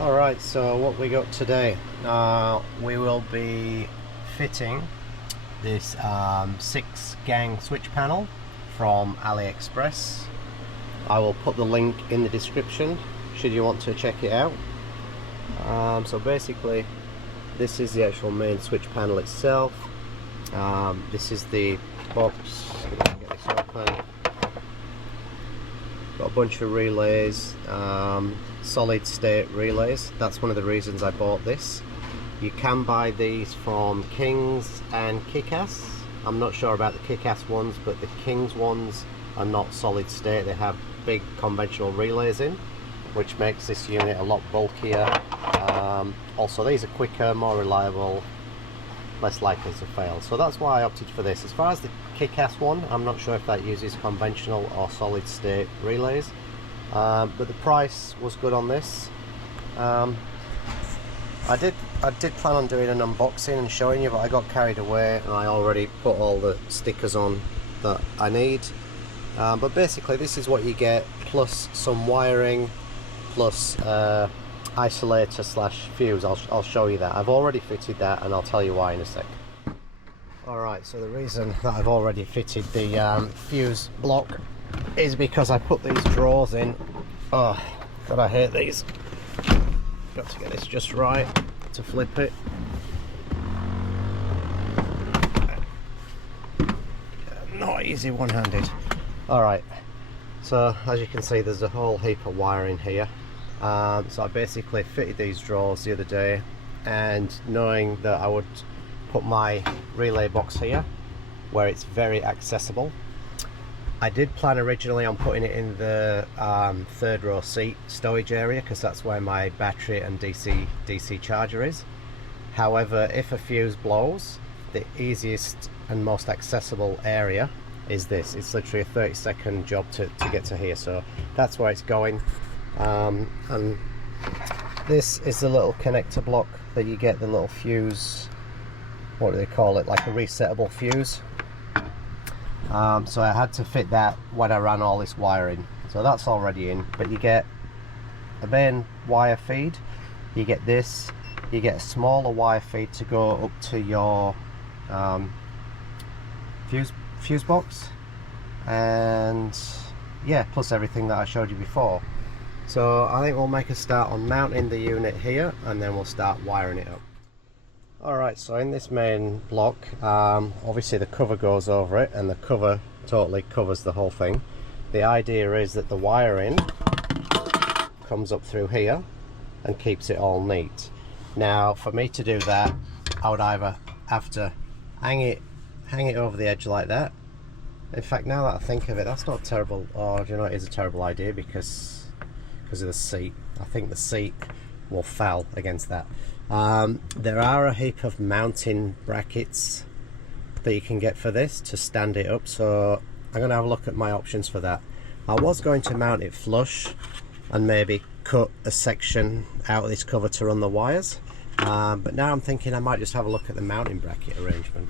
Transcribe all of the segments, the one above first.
Alright, so what we got today, we will be fitting this 6-gang switch panel from AliExpress. I will put the link in the description should you want to check it out. So basically this is the actual main switch panel itself. This is the box. Get this open. Got a bunch of relays, solid state relays. That's one of the reasons I bought this. You can buy these from King's and Kick-Ass. I'm not sure about the Kick-Ass ones, but the King's ones are not solid state. They have big conventional relays in, which makes this unit a lot bulkier. Also these are quicker, more reliable, less likely to fail, so that's why I opted for this. As far as the Kick-Ass one, I'm not sure if that uses conventional or solid state relays, but the price was good on this. I did plan on doing an unboxing and showing you, but I got carried away and I already put all the stickers on that I need. But basically this is what you get, plus some wiring, plus isolator slash fuse. I'll show you that. I've already fitted that and I'll tell you why in a sec. Alright, so the reason that I've already fitted the fuse block is because I put these drawers in. Oh god, I hate these. Got to get this just right to flip it. Not easy one-handed. Alright, so as you can see there's a whole heap of wiring here. So I basically fitted these drawers the other day, and knowing that I would put my relay box here where it's very accessible. I did plan originally on putting it in the third row seat stowage area, because that's where my battery and DC charger is. However, if a fuse blows, the easiest and most accessible area is this. It's literally a 30-second job to get to here, so that's where it's going. And this is the little connector block that you get, the little fuse, what do they call it, like a resettable fuse. So I had to fit that when I ran all this wiring, so that's already in. But you get a main wire feed, you get this, you get a smaller wire feed to go up to your fuse box, and yeah, plus everything that I showed you before. So I think we'll make a start on mounting the unit here, and then we'll start wiring it up. Alright, so in this main block, obviously the cover goes over it, and the cover totally covers the whole thing. The idea is that the wiring comes up through here and keeps it all neat. Now for me to do that, I would either have to hang it over the edge like that. In fact, now that I think of it, that's not terrible, or you know, it is a terrible idea because of the seat. I think the seat will foul against that. There are a heap of mounting brackets that you can get for this to stand it up, so I'm going to have a look at my options for that. I was going to mount it flush and maybe cut a section out of this cover to run the wires, but now I'm thinking I might just have a look at the mounting bracket arrangement.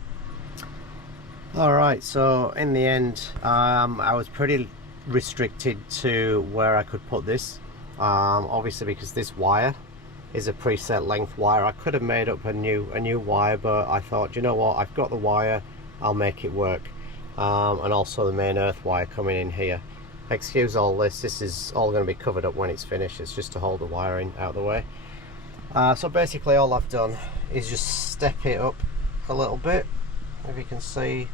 Alright, so in the end I was pretty restricted to where I could put this, obviously because this wire is a preset length wire. I could have made up a new wire, but I thought, you know what, I've got the wire, I'll make it work. And also the main earth wire coming in here. Excuse all this is all going to be covered up when it's finished. It's just to hold the wiring out of the way. So basically all I've done is just step it up a little bit, if you can see,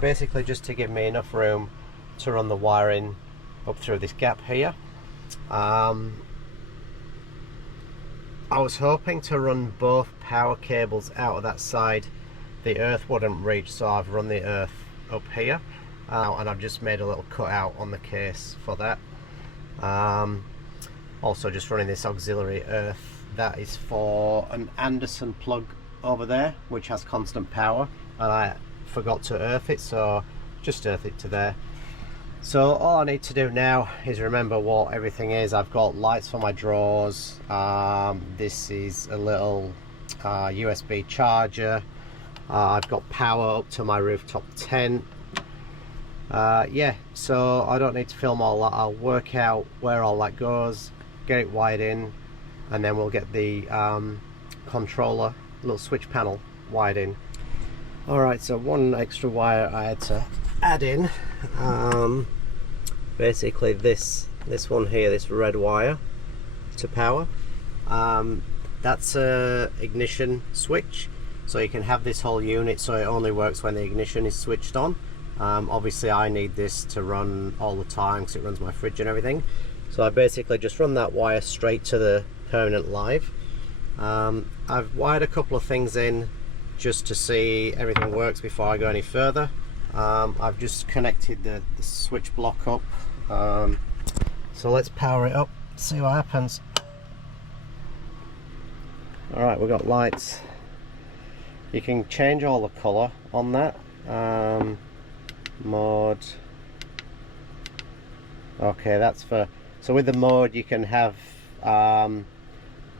basically just to give me enough room to run the wiring up through this gap here. I was hoping to run both power cables out of that side. The earth wouldn't reach, so I've run the earth up here, and I've just made a little cutout on the case for that. Also just running this auxiliary earth, that is for an Anderson plug over there, which has constant power, and I forgot to earth it, so just earth it to there. So all I need to do now is remember what everything is. I've got lights for my drawers, this is a little USB charger, I've got power up to my rooftop tent. Yeah, so I don't need to film all that. I'll work out where all that goes, get it wired in, and then we'll get the controller little switch panel wired in. Alright, so one extra wire I had to add in, basically this one here, this red wire to power, that's a ignition switch, so you can have this whole unit so it only works when the ignition is switched on. Obviously I need this to run all the time because it runs my fridge and everything, so I basically just run that wire straight to the permanent live. I've wired a couple of things in just to see everything works before I go any further. I've just connected the switch block up, so let's power it up, see what happens. Alright, we've got lights. You can change all the colour on that. Mode. Okay, that's for, so with the mode you can have,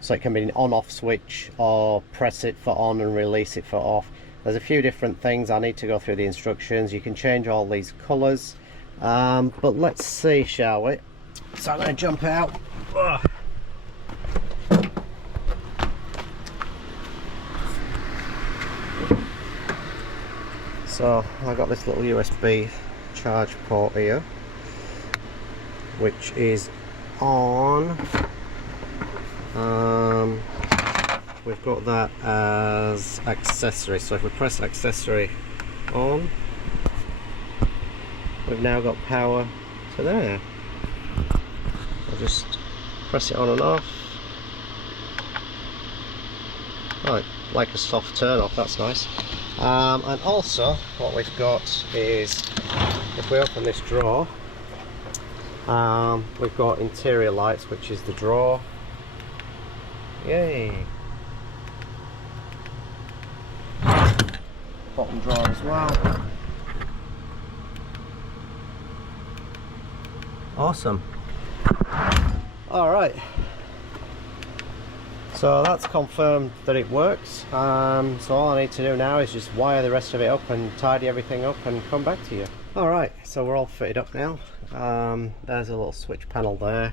so it can be an on-off switch, or press it for on and release it for off. There's a few different things. I need to go through the instructions. You can change all these colours, but let's see, shall we? So I'm going to jump out. Ugh. So I got this little USB charge port here, which is on. We've got that as accessory, so if we press accessory on, we've now got power to there. I'll just press it on and off. Right, like a soft turn off, that's nice. And also what we've got is, if we open this drawer, we've got interior lights, which is the drawer. Yay! Bottom drawer as well. Awesome. Alright, so that's confirmed that it works. So all I need to do now is just wire the rest of it up and tidy everything up and come back to you. Alright, so we're all fitted up now. There's a little switch panel there.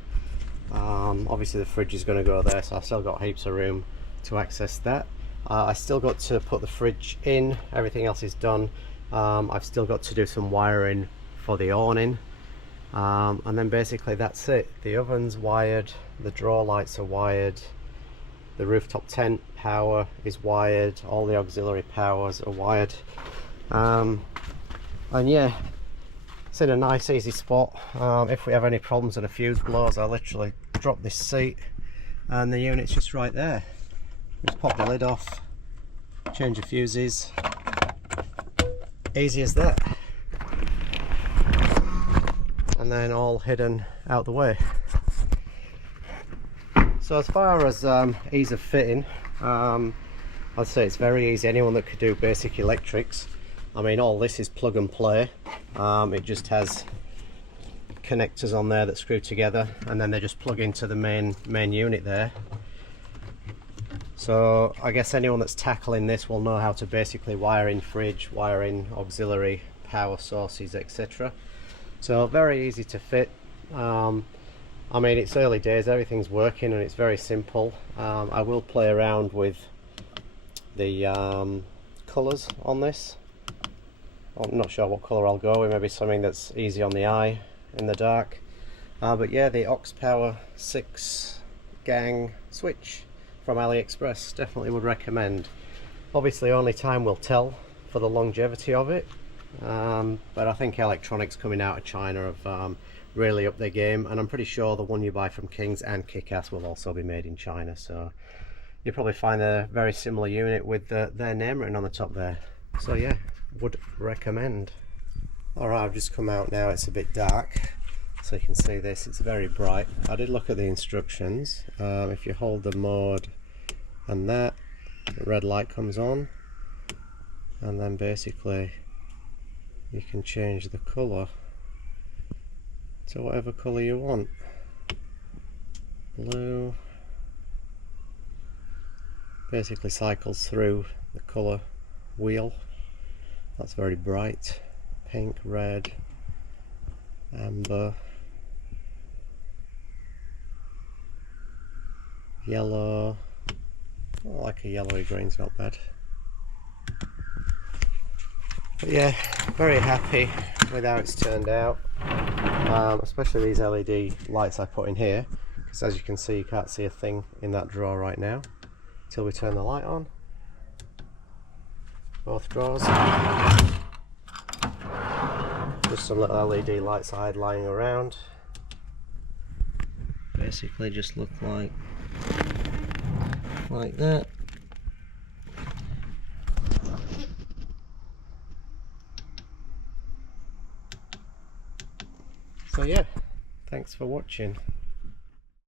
Obviously the fridge is going to go there, so I've still got heaps of room to access that. I still got to put the fridge in, everything else is done. I've still got to do some wiring for the awning, and then basically that's it. The oven's wired, the drawer lights are wired, the rooftop tent power is wired, all the auxiliary powers are wired, and yeah, it's in a nice easy spot. If we have any problems and a fuse blows, I literally drop this seat and the unit's just right there. Just pop the lid off, change the fuses, easy as that, and then all hidden out the way. So as far as ease of fitting, I'd say it's very easy. Anyone that could do basic electrics, I mean, all this is plug and play. It just has connectors on there that screw together, and then they just plug into the main unit there. So I guess anyone that's tackling this will know how to basically wire in fridge, wire in auxiliary power sources, etc. So very easy to fit. I mean, it's early days, everything's working and it's very simple. I will play around with the colours on this. I'm not sure what colour I'll go with, maybe something that's easy on the eye in the dark. But yeah, the aux power 6 gang switch from AliExpress, definitely would recommend. Obviously only time will tell for the longevity of it, but I think electronics coming out of China have really upped their game, and I'm pretty sure the one you buy from Kings and Kick-Ass will also be made in China, so you'll probably find a very similar unit with their name written on the top there. So yeah, would recommend. Alright, I've just come out now, it's a bit dark, so you can see this, it's very bright. I did look at the instructions. If you hold the mode and that, the red light comes on, and then basically you can change the colour to whatever colour you want. Blue basically cycles through the colour wheel. That's very bright. Pink, red, amber, yellow. I like a yellowy green's not bad. But yeah, very happy with how it's turned out, especially these LED lights I put in here, because as you can see, you can't see a thing in that drawer right now until we turn the light on. Both drawers. Just some little LED lights I had lying around. Basically just look like that. So yeah, thanks for watching.